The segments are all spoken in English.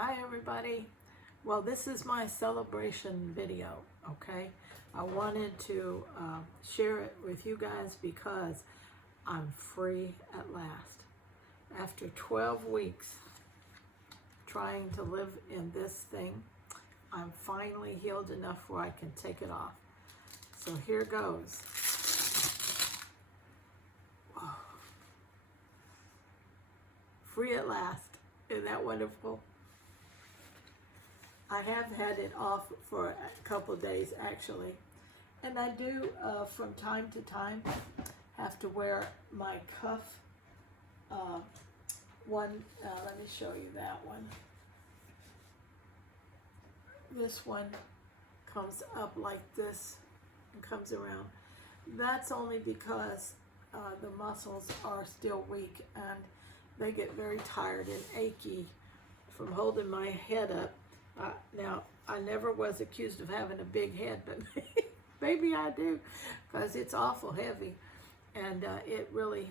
Hi everybody. Well, this is my celebration video, okay? I wanted to share it with you guys because I'm free at last. After 12 weeks trying to live in this thing, I'm finally healed enough where I can take it off. So here goes. Oh. Free at last. Isn't that wonderful? I have had it off for a couple of days actually, and I do from time to time have to wear my cuff one. Let me show you that one. This one comes up like this and comes around. That's only because the muscles are still weak and they get very tired and achy from holding my head up. Now, I never was accused of having a big head, but maybe I do, because it's awful heavy, and it really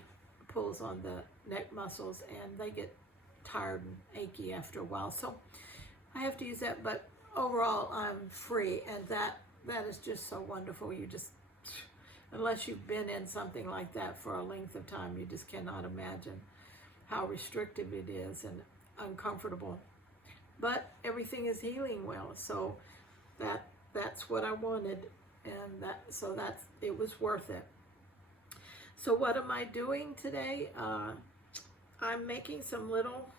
pulls on the neck muscles, and they get tired and achy after a while. So I have to use that, but overall, I'm free, and that is just so wonderful. You just, unless you've been in something like that for a length of time, you just cannot imagine how restrictive it is and uncomfortable. But everything is healing well, so that's what I wanted, and it was worth it. So what am I doing today? I'm making some little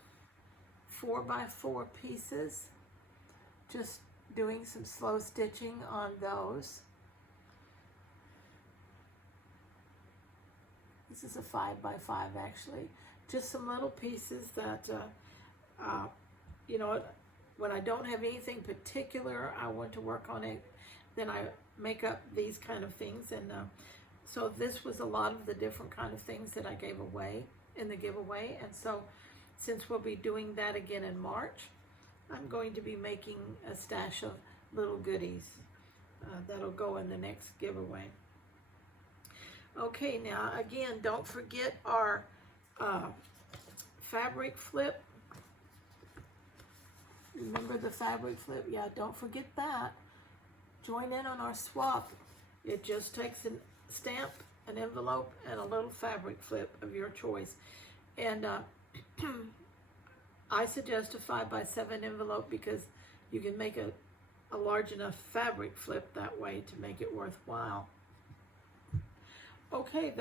4x4 pieces, just doing some slow stitching on those. This is a 5x5 actually, just some little pieces that you know, when I don't have anything particular I want to work on it, then I make up these kind of things. And so this was a lot of the different kind of things that I gave away in the giveaway. And so since we'll be doing that again in March, I'm going to be making a stash of little goodies that'll go in the next giveaway. Okay, now again, don't forget our fabric flip. Remember the fabric flip? Yeah, don't forget that. Join in on our swap. It just takes a stamp, an envelope, and a little fabric flip of your choice. And I suggest a 5x7 envelope because you can make a large enough fabric flip that way to make it worthwhile. Okay,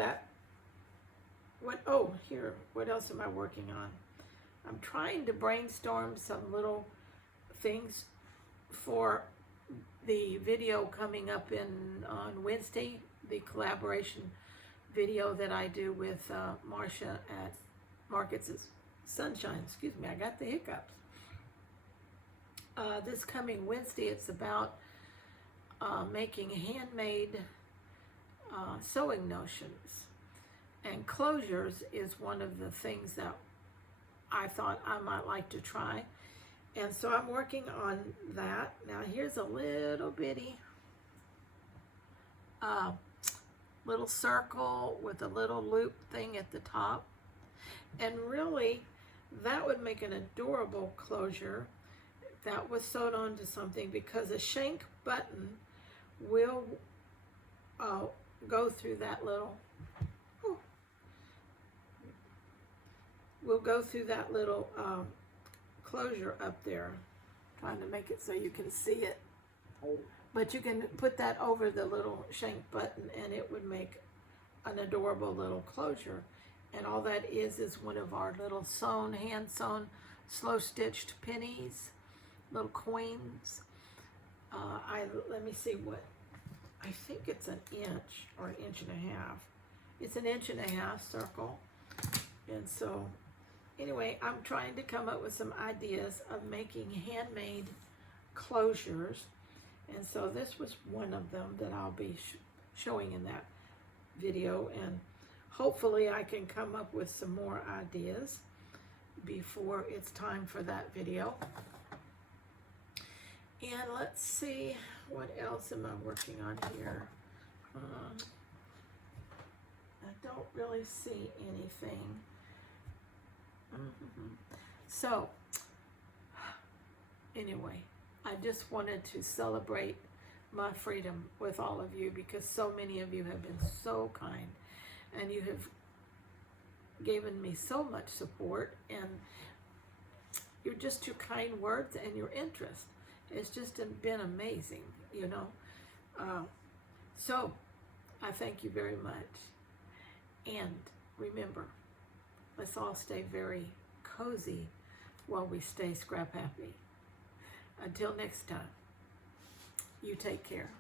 here, what else am I working on? I'm trying to brainstorm some little things for the video coming up on Wednesday, the collaboration video that I do with Marsha at Markets Sunshine. Excuse me, I got the hiccups. This coming Wednesday, it's about making handmade sewing notions, and closures is one of the things that I thought I might like to try. And so I'm working on that. Now here's a little bitty little circle with a little loop thing at the top. And really, that would make an adorable closure if that was sewed onto something, because a shank button will go through that little closure up there. Trying to make it so you can see it, but you can put that over the little shank button and it would make an adorable little closure. And all that is one of our little sewn, hand sewn, slow stitched pennies, little coins. Let me see what, I think it's an inch or an inch and a half. It's an inch and a half circle. And so anyway, I'm trying to come up with some ideas of making handmade closures. And so this was one of them that I'll be showing in that video. And hopefully I can come up with some more ideas before it's time for that video. And let's see, what else am I working on here? I don't really see anything. So anyway, I just wanted to celebrate my freedom with all of you, because so many of you have been so kind, and you have given me so much support, and your kind words and your interest. It's just been amazing, you know. So I thank you very much. And remember, let's all stay very cozy while we stay scrap happy. Until next time, you take care.